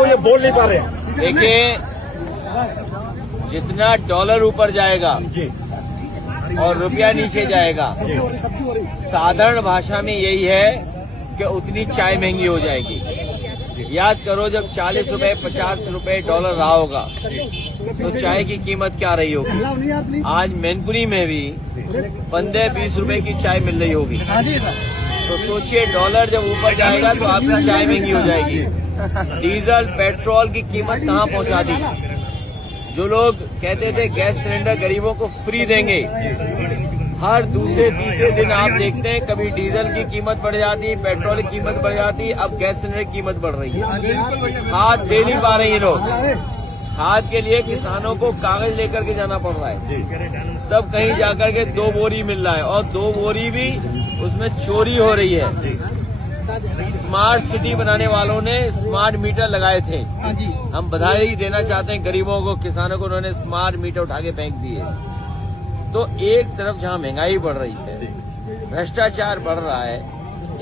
तो ये बोल नहीं पा रहे हैं। देखिए, जितना डॉलर ऊपर जाएगा और रुपया नीचे जाएगा, साधारण भाषा में यही है कि उतनी चाय महंगी हो जाएगी। याद करो, जब 40 रुपए 50 रुपए डॉलर रहा होगा तो चाय की कीमत क्या रही होगी। आज मैनपुरी में भी 15-20 रुपए की चाय मिल रही होगी। तो सोचिए, डॉलर जब ऊपर जाएगा तो आपकी चाय महंगी हो जाएगी। डीजल पेट्रोल की कीमत कहाँ पहुँचा दी। जो लोग कहते थे गैस सिलेंडर गरीबों को फ्री देंगे, हर दूसरे तीसरे दिन आप देखते हैं कभी डीजल की कीमत बढ़ जाती, पेट्रोल की कीमत बढ़ जाती, अब गैस सिलेंडर की कीमत बढ़ रही है। खाद दे नहीं पा रहे हैं लोग। खाद के लिए किसानों को कागज लेकर के जाना पड़ रहा है, तब कहीं जाकर के 2 बोरी मिल रहा है, और 2 बोरी भी उसमें चोरी हो रही है। स्मार्ट सिटी बनाने वालों ने स्मार्ट मीटर लगाए थे। हम बधाई देना चाहते हैं गरीबों को, किसानों को, उन्होंने स्मार्ट मीटर उठा के फेंक दिए। तो एक तरफ जहां महंगाई बढ़ रही है, भ्रष्टाचार बढ़ रहा है,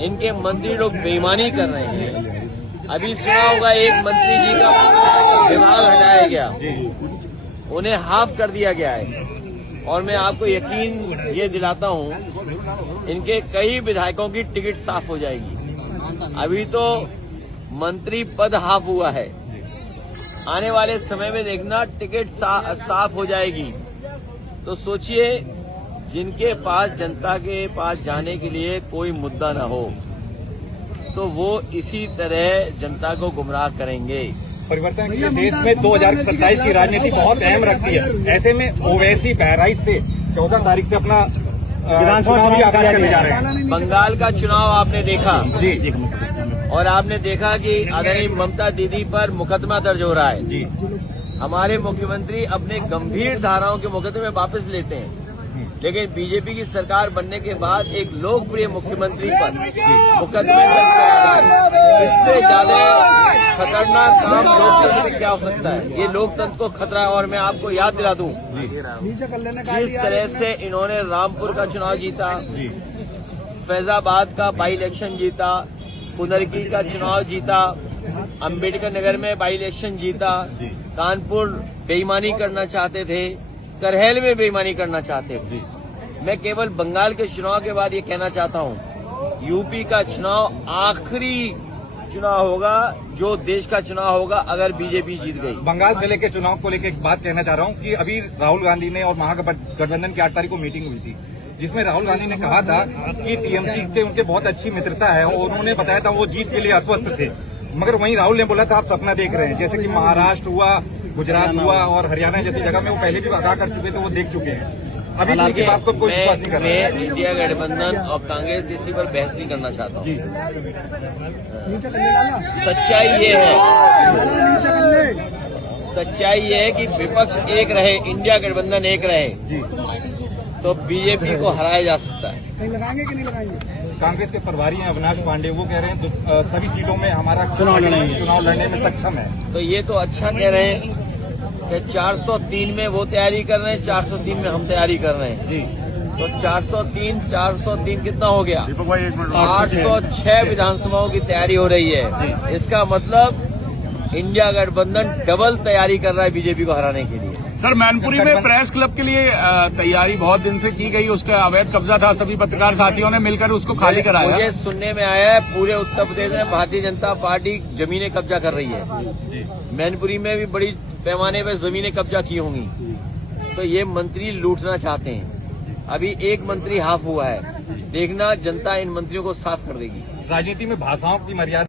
इनके मंत्री लोग बेईमानी कर रहे हैं। अभी सुना होगा एक मंत्री जी का विभाग हटाया गया, उन्हें हाफ कर दिया गया है। और मैं आपको यकीन ये दिलाता हूं, इनके कई विधायकों की टिकट साफ हो जाएगी। अभी तो मंत्री पद हाफ हुआ है, आने वाले समय में देखना टिकट साफ हो जाएगी। तो सोचिए, जिनके पास जनता के पास जाने के लिए कोई मुद्दा न हो तो वो इसी तरह जनता को गुमराह करेंगे। परिवर्तन के देश में 2027 की राजनीति बहुत अहम रखती है। ऐसे में ओवैसी बहराइच से 14 तारीख से अपना चुनावी आगाज करने जा रहे हैं। बंगाल का चुनाव आपने देखा जी, और आपने देखा कि आदरणीय ममता दीदी पर मुकदमा दर्ज हो रहा है जी। हमारे मुख्यमंत्री अपने गंभीर धाराओं के मुकदमे वापस लेते हैं, लेकिन बीजेपी की सरकार बनने के बाद एक लोकप्रिय मुख्यमंत्री पर मुकदमे दर्ज कराए। इससे ज्यादा खतरनाक काम लोकतंत्र में क्या हो सकता है। ये लोकतंत्र को खतरा है। और मैं आपको याद दिला दूं, जिस तरह से इन्होंने रामपुर का चुनाव जीता, फैजाबाद का बाई इलेक्शन जीता, पुनरकी का चुनाव जीता, अंबेडकर नगर में बाई इलेक्शन जीता, कानपुर बेईमानी करना चाहते थे, करहैल में बेईमानी करना चाहते थे। मैं केवल बंगाल के चुनाव के बाद ये कहना चाहता हूं, यूपी का चुनाव आखिरी चुनाव होगा जो देश का चुनाव होगा अगर बीजेपी जीत गई। बंगाल जिले के चुनाव को लेकर एक बात कहना चाह रहा हूं कि अभी राहुल गांधी ने और महागठबंधन की 8 तारीख को मीटिंग हुई थी, जिसमें राहुल गांधी ने कहा था कि टीएमसी से उनके बहुत अच्छी मित्रता है, और उन्होंने बताया था वो जीत के लिए आश्वस्त थे। मगर वहीं राहुल ने बोला था आप सपना देख रहे हैं, जैसे कि महाराष्ट्र हुआ, गुजरात हुआ और हरियाणा जैसी जगह में वो पहले भी वादा कर चुके थे, वो देख चुके हैं। अभी की बात को कोई विश्वास नहीं कर रहा है। मैं इंडिया गठबंधन और कांग्रेस इसी पर बहस नहीं करना चाहता हूँ। सच्चाई ये है कि विपक्ष एक रहे, इंडिया गठबंधन एक रहे, तो बीजेपी को हराया जा सकता है। लगाएंगे कि नहीं लगाएंगे? कांग्रेस के प्रभारी हैं अविनाश पांडे, वो कह रहे हैं सभी सीटों में हमारा चुनाव लड़ने में सक्षम है। तो ये तो अच्छा कह रहे हैं कि 403 में वो तैयारी कर रहे हैं, 403 में हम तैयारी कर रहे हैं जी। तो 403 कितना हो गया? 806 विधानसभाओं की तैयारी हो रही है। इसका मतलब इंडिया गठबंधन डबल तैयारी कर रहा है बीजेपी को हराने के लिए। सर, मैनपुरी में प्रेस क्लब के लिए तैयारी बहुत दिन से की गई, उसका अवैध कब्जा था, सभी पत्रकार साथियों ने मिलकर उसको खाली कराया। मुझे सुनने में आया है पूरे उत्तर प्रदेश में भारतीय जनता पार्टी जमीनें कब्जा कर रही है। मैनपुरी में भी बड़ी पैमाने पर जमीनें कब्जा की होंगी। तो ये मंत्री लूटना चाहते हैं। अभी एक मंत्री हाफ हुआ है, देखना जनता इन मंत्रियों को साफ कर देगी। राजनीति में भाषाओं की मर्यादा